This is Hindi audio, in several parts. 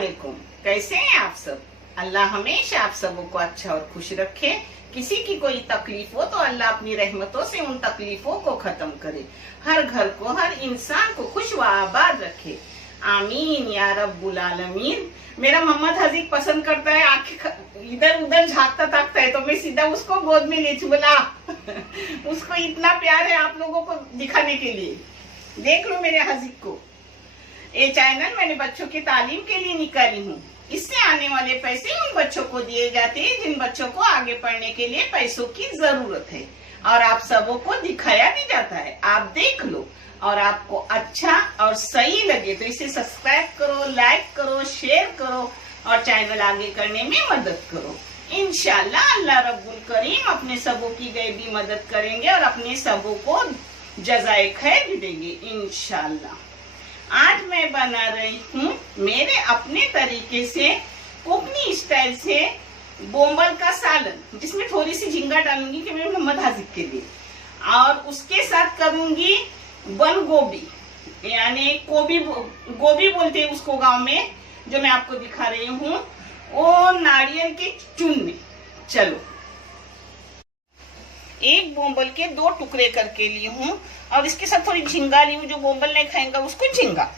वालेकुम। कैसे हैं आप सब? अल्लाह हमेशा आप सबों को अच्छा और खुश रखे। किसी की कोई तकलीफ हो तो अल्लाह अपनी रहमतों से उन तकलीफों को खत्म करे, हर घर को, हर इंसान को खुश व आबाद रखे। आमीन या रब्बुल आलमीन। मेरा मोहम्मद हजीक पसंद करता है आंखें इधर उधर झांकता ताकता है, तो मैं सीधा उसको गोद में ले बोला उसको इतना प्यार है आप लोगों को दिखाने के लिए। देख लो मेरे हजीक को। ये चैनल मैंने बच्चों की तालीम के लिए निकाली हूँ। इससे आने वाले पैसे उन बच्चों को दिए जाते हैं जिन बच्चों को आगे पढ़ने के लिए पैसों की जरूरत है, और आप सबों को दिखाया भी जाता है। आप देख लो और आपको अच्छा और सही लगे तो इसे सब्सक्राइब करो, लाइक करो, शेयर करो और चैनल आगे करने में मदद करो। इंशाल्लाह अल्लाह रब्बुल करीम अपने सबों की गैबी मदद करेंगे और अपने सबों को जज़ाए खैर भी देंगे इंशाल्लाह। आज मैं बना रही हूँ मेरे अपने तरीके से कोकनी स्टाइल से बोंबल का सालन, जिसमें थोड़ी सी झींगा डालूंगी कि मेरे मोहम्मद हाजिक के लिए, और उसके साथ करूंगी बंद गोभी, यानी गोभी बोलते हैं उसको गांव में, जो मैं आपको दिखा रही हूँ, वो नारियल के चूरमे। चलो, एक बोंबल के 2 टुकड़े करके ली हूँ और इसके साथ थोड़ी झींगा ली हूँ, जो बोंबल नहीं खाएंगा उसको झींगा,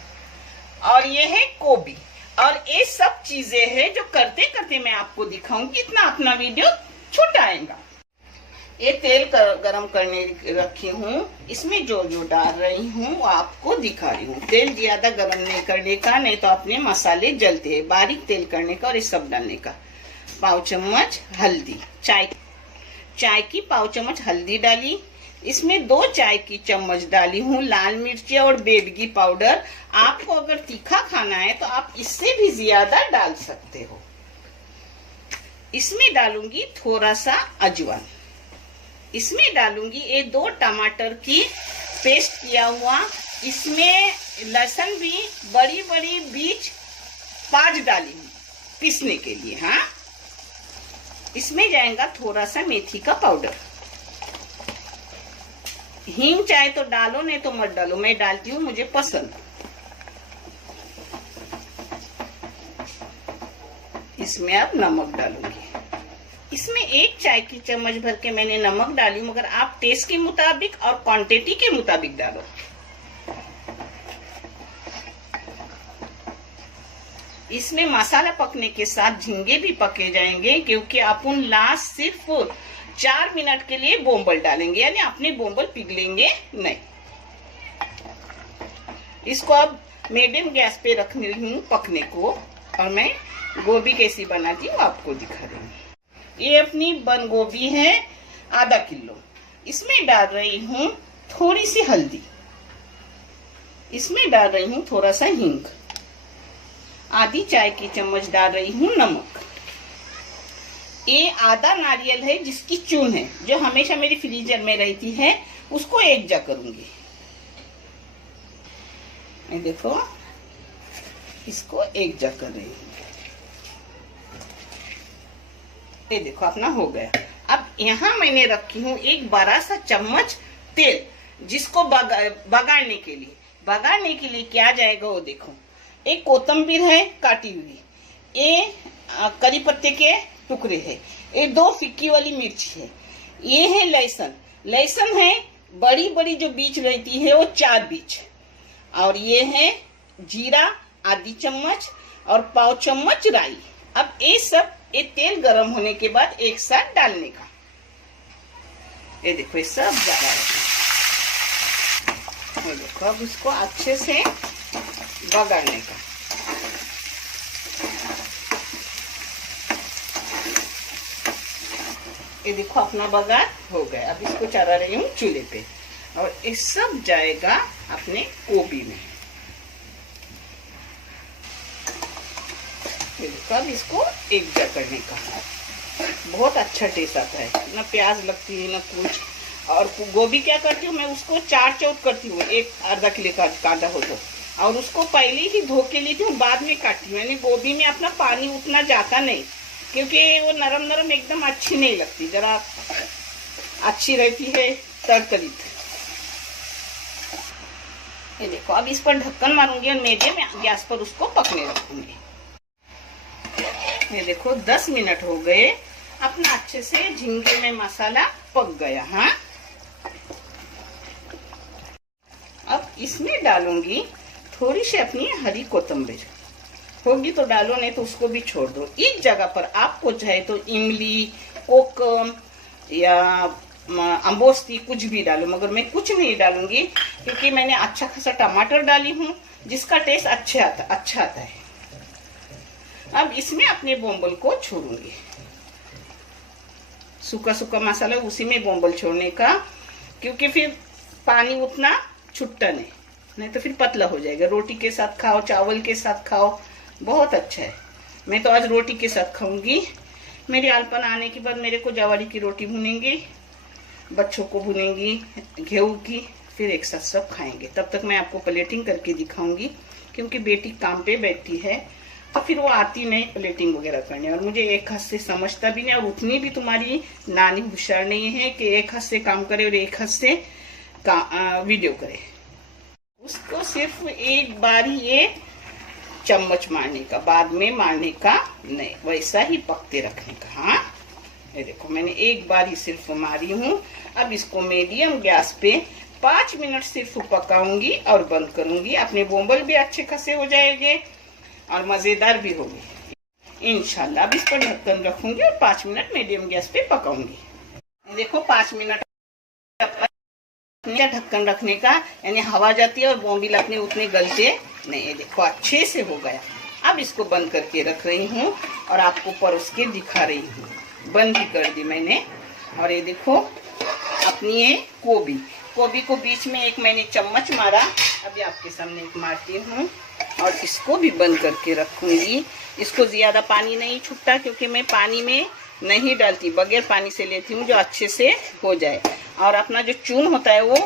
और ये है गोभी, और ये सब चीजें हैं जो करते करते मैं आपको दिखाऊंगी। इतना अपना वीडियो छोटा आएगा। ये तेल गरम करने रखी हूँ, इसमें जो जो डाल रही हूँ वो आपको दिखा रही हूँ। तेल ज्यादा गरम नहीं करने का, नहीं तो अपने मसाले जलते हैं। बारीक तेल करने का और ये सब डालने का। पाव चम्मच हल्दी, चाय की पाव चम्मच हल्दी डाली। इसमें 2 चाय की चम्मच डाली हूँ लाल मिर्ची और बेडगी पाउडर। आपको अगर तीखा खाना है तो आप इससे भी ज्यादा डाल सकते हो। इसमें डालूंगी थोड़ा सा अजवाइन। इसमें डालूंगी ये 2 टमाटर की पेस्ट किया हुआ। इसमें लहसुन भी बड़ी बड़ी बीज 5 डाली हूँ पीसने के लिए। हाँ, इसमें जाएगा थोड़ा सा मेथी का पाउडर। हींग चाहे तो डालो, नहीं तो मत डालो, मैं डालती हूँ, मुझे पसंद। इसमें अब नमक डालूंगी। इसमें 1 चाय की चम्मच भर के मैंने नमक डाली, मगर आप टेस्ट के मुताबिक और क्वांटिटी के मुताबिक डालो। इसमें मसाला पकने के साथ झींगे भी पके जाएंगे, क्योंकि अपन लास्ट सिर्फ 4 मिनट के लिए बोंबल डालेंगे, यानी अपने बोंबल पिघलेंगे नहीं। इसको अब मीडियम गैस पे रख रही हूँ पकने को, और मैं गोभी कैसी बनाती हूँ आपको दिखा रही हूँ। ये अपनी बंद गोभी है आधा किलो। इसमें डाल रही हूँ थोड़ी सी हल्दी। इसमें डाल रही हूँ थोड़ा सा हींग। आधी चाय की चम्मच डाल रही हूँ नमक। ये आधा नारियल है जिसकी चून है, जो हमेशा मेरी फ्रीजर में रहती है, उसको एक जा करूंगी। ये देखो, इसको एक जा कर रही हूँ। ये देखो अपना हो गया। अब यहाँ मैंने रखी हूँ एक बड़ा सा चम्मच तेल, जिसको बगाड़ने के लिए। बगाड़ने के लिए क्या जाएगा वो देखो। एक कोतंबीर है काटी हुई, ये करी पत्ते के टुकड़े है, ये 2 फिक्की वाली मिर्च है, ये है लहसुन है बड़ी बड़ी जो बीज रहती है वो 4 बीज, और ये है जीरा आधी चम्मच और पाव चम्मच राई। अब ये सब ये तेल गरम होने के बाद एक साथ डालने का। ये देखो ये सब डाला है। ये देखो अब इसको अच्छे से बगाड़ने का। ये देखो अपना बगार हो गया। अब इसको चला रही हूँ चूल्हे पे, और ये सब जाएगा अपने गोभी में। ये देखो अब इसको एक जा करने का। बहुत अच्छा टेस्ट आता है, ना प्याज लगती है ना कुछ। और गोभी क्या करती हूँ मैं, उसको 4 चौथ करती हूँ, 1 आधा किलो का कांदा हो तो, और उसको पहले ही धो के लेती हूँ, बाद में काटती हूँ। यानी गोभी में अपना पानी उतना जाता नहीं, क्योंकि वो नरम नरम एकदम अच्छी नहीं लगती, जरा अच्छी रहती है तड़तड़ित। ये देखो अब इस पर ढक्कन मारूंगी और मीडियम गैस पर उसको पकने रखूंगी। ये देखो 10 मिनट हो गए, अपना अच्छे से झींगे में मसाला पक गया। हाँ, अब इसमें डालूंगी थोड़ी सी अपनी हरी कोतंबीर, होगी तो डालो, नहीं तो उसको भी छोड़ दो। इस जगह पर आपको चाहे तो इमली, कोकम या अम्बोस्ती कुछ भी डालो, मगर मैं कुछ नहीं डालूंगी क्योंकि मैंने अच्छा खासा टमाटर डाली हूँ जिसका टेस्ट अच्छा आता है। अब इसमें अपने बोंबल को छोड़ूंगी, सूखा सूखा मसाला उसी में बोंबल छोड़ने का, क्योंकि फिर पानी उतना छुट्टा नहीं तो फिर पतला हो जाएगा। रोटी के साथ खाओ, चावल के साथ खाओ, बहुत अच्छा है। मैं तो आज रोटी के साथ खाऊंगी। मेरे अल्पन आने के बाद मेरे को जवारी की रोटी भुनेंगी, बच्चों को भुनेंगी गेहूं की, फिर एक साथ सब खाएंगे। तब तक मैं आपको प्लेटिंग करके दिखाऊंगी, क्योंकि बेटी काम पे बैठी है तो फिर वो आती नहीं प्लेटिंग वगैरह करने, और मुझे एक हाथ से समझता भी नहीं, और उतनी भी तुम्हारी नानी होशियार नहीं है कि एक हाथ से काम करे और एक हाथ से वीडियो करे। उसको सिर्फ एक बार ही ये चम्मच मारने का, बाद में मारने का नहीं, वैसा ही पकते रखने का। हाँ, ये देखो मैंने एक बार ही सिर्फ मारी हूँ। अब इसको मीडियम गैस पे 5 मिनट सिर्फ पकाऊंगी और बंद करूंगी। अपने बोंबल भी अच्छे खासे हो जाएंगे और मजेदार भी होंगे इंशाल्लाह। अब इस पर ढक्कन रखूंगी और 5 मिनट मीडियम गैस पे पकाऊंगी। देखो 5 मिनट ढक्कन रखने का, यानी हवा जाती है और बोंबिल अपने उतने गलते नहीं। ये देखो अच्छे से हो गया। अब इसको बंद करके रख रही हूँ और आपको परोस के दिखा रही हूँ। बंद ही कर दी मैंने। और ये देखो अपनी ये गोभी को बीच में एक मैंने चम्मच मारा, अभी आपके सामने एक मारती हूँ और इसको भी बंद करके रखूंगी। इसको ज्यादा पानी नहीं छूटता, क्योंकि मैं पानी में नहीं डालती, बगैर पानी से लेती हूँ जो अच्छे से हो जाए। और अपना जो चून होता है वो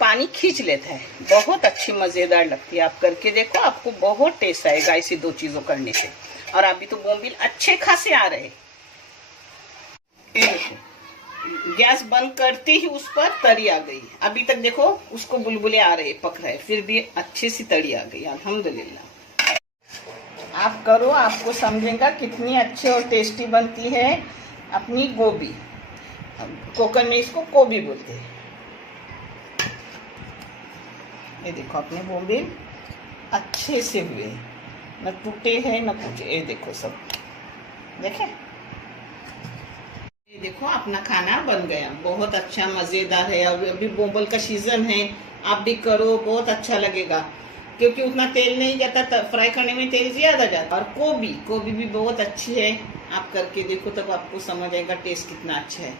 पानी खींच लेता है, बहुत अच्छी मजेदार लगती है। आप करके देखो, आपको बहुत टेस्ट आएगा ऐसी 2 चीजों करने से। और अभी तो बोंबिल अच्छे खासे आ रहे। गैस बंद करते ही उस पर तरी आ गई। अभी तक देखो उसको बुलबुले आ रहे, पक रहे, फिर भी अच्छी सी तरी आ गई अल्हम्दुलिल्लाह। आप करो, आपको समझेगा कितनी अच्छी और टेस्टी बनती है अपनी गोभी। कोकण में इसको गोभी बोलते हैं। ये देखो अपने बोंबिल अच्छे से हुए, न टूटे हैं न कुछ। ये देखो सब देखे। ये देखो अपना खाना बन गया, बहुत अच्छा मजेदार है। अभी बोंबल का सीजन है, आप भी करो, बहुत अच्छा लगेगा, क्योंकि उतना तेल नहीं जाता, फ्राई करने में तेल ज्यादा जाता। और गोभी भी बहुत अच्छी है, आप करके देखो तब आपको समझ आएगा टेस्ट कितना अच्छा है।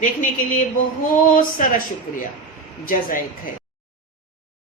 देखने के लिए बहुत सारा शुक्रिया, जज़ाक है।